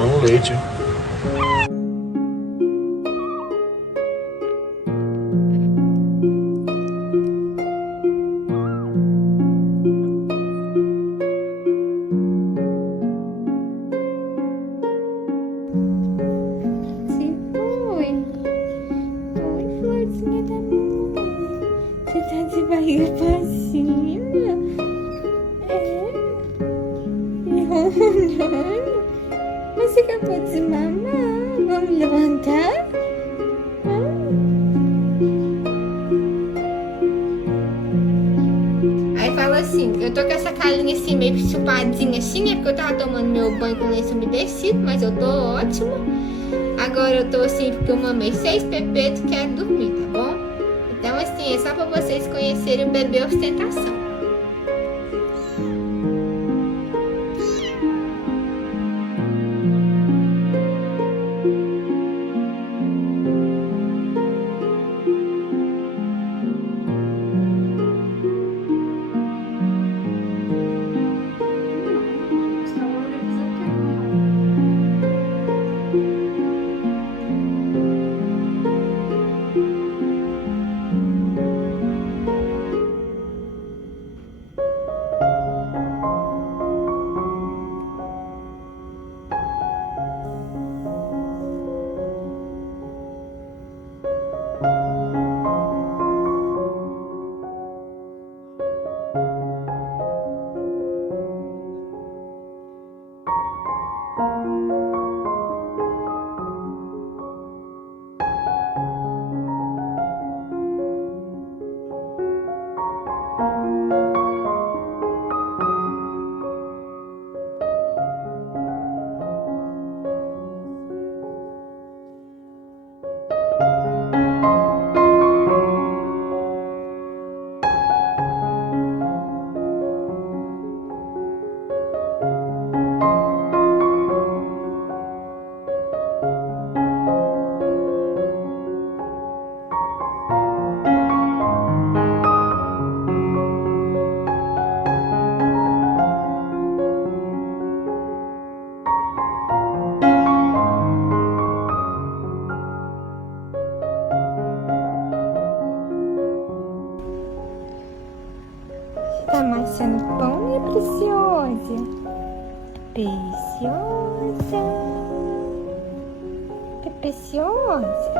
tomando leite. Florzinha da mamãe. Você tá de barriga pra cima? É? Não. Você acabou de mamar. Vamos levantar? Aí fala assim, eu tô com essa carinha assim, meio chupadinha assim, é porque eu tava tomando meu banho com lenço umedecido, mas eu tô ótima. Agora eu tô assim porque eu mamei 6 pepetos e quero dormir, tá bom? Então assim, é só pra vocês conhecerem o bebê ostentação. Tá amassando pão, minha preciosa? Preciosa. É preciosa.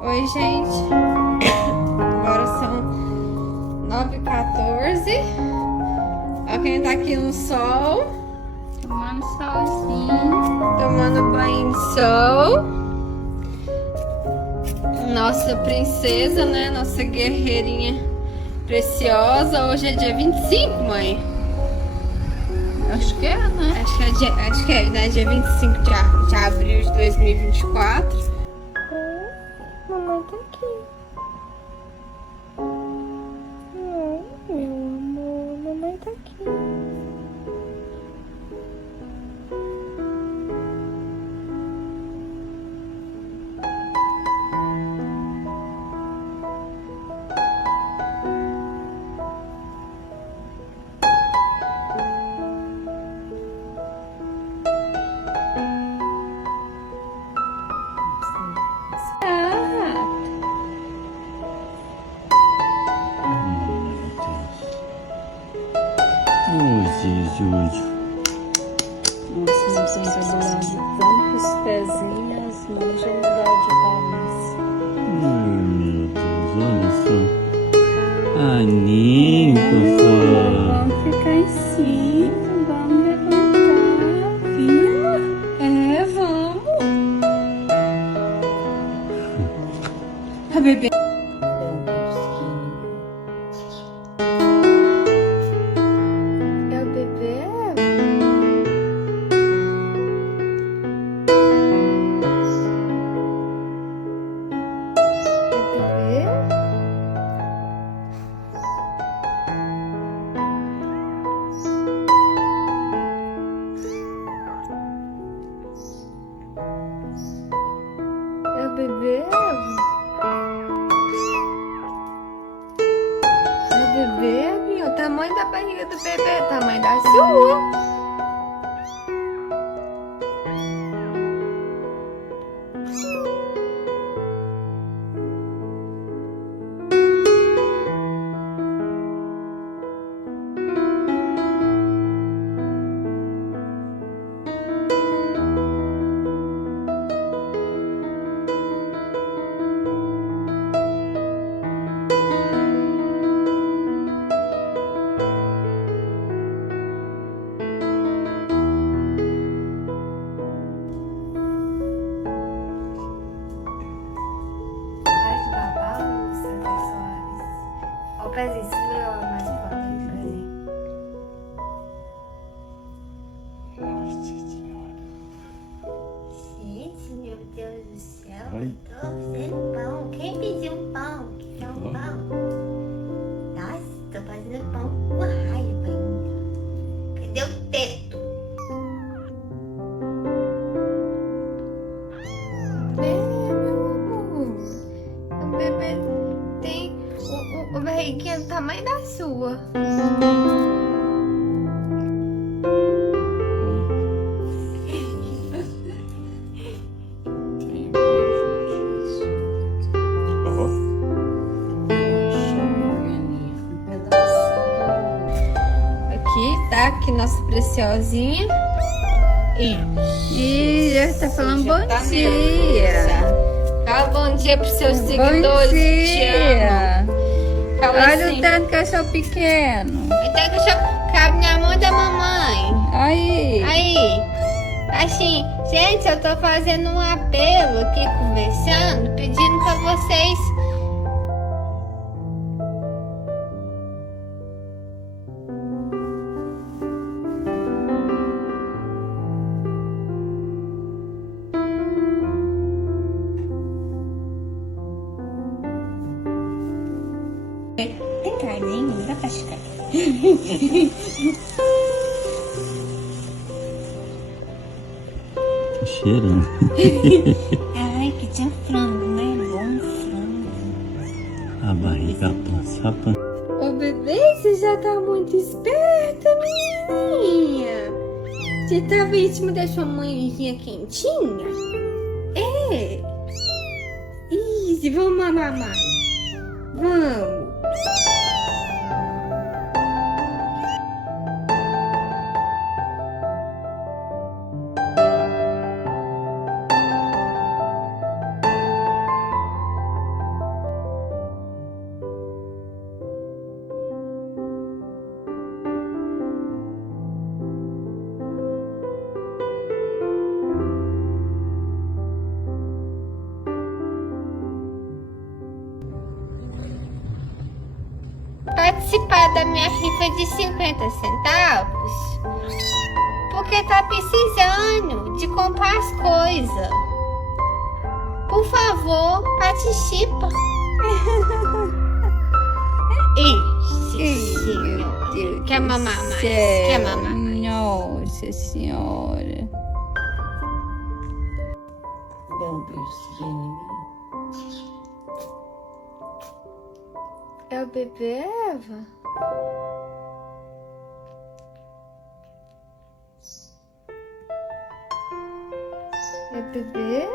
Oi, gente. Agora são 9h14. Ó quem tá aqui no sol. Tomando solzinho. Tomando banho de sol. Nossa princesa, né? Nossa guerreirinha preciosa. Hoje é dia 25, mãe. Acho que é, né? Acho que é, né? Dia 25 de abril de 2024. Mamãe tá aqui. Ai, meu amor, mamãe tá aqui. Júlio. Nossa, não tem cabelado tantos pezinhos, as mãos já mudaram de cabeça. Meu Deus, olha só. Aninho, papai. Vamos ficar em cima, vamos levantar, viu? É, vamos. A bebê. É o bebê? É o bebê? do bebê, tamanho da sua. O pezinho, segura mais forte o pezinho. Nossa Senhora. Gente, meu Deus do céu, Ai. eu tô fazendo pão. Quem pediu um pão? Quer um pão? Nossa, tô fazendo pão com raiva ainda. Cadê o teto? O bebê tem o barriguinha do tamanho da sua. Ó. Aqui, tá? Aqui nossa preciosinha. E já tá falando bom dia. Fala bom dia pros seus seguidores que te amam. Fala Olha assim. o tanto cachorro pequeno. Então que eu cabe na mão da mamãe. Aí. Aí, assim, gente, eu tô fazendo um apelo aqui, conversando, pedindo pra vocês. Tem carninho? Dá pra chegar. Tá cheirando. Ai, que tinha frango, né? Bom frango. A barriga passa. Ô bebê, você já tá muito esperta, menininha. Você tá vendo em cima da sua mãezinha quentinha? É. Isso, vamos mamar mais. Vamos. Participar da minha rifa de 50 centavos porque tá precisando de comprar as coisas. Por favor, participa. Isso, Meu Deus. Quer mamar mais? Céu. Quer mamar mais? Nossa Senhora. Dá um beijo em mim. É o bebê, Eva? É o bebê?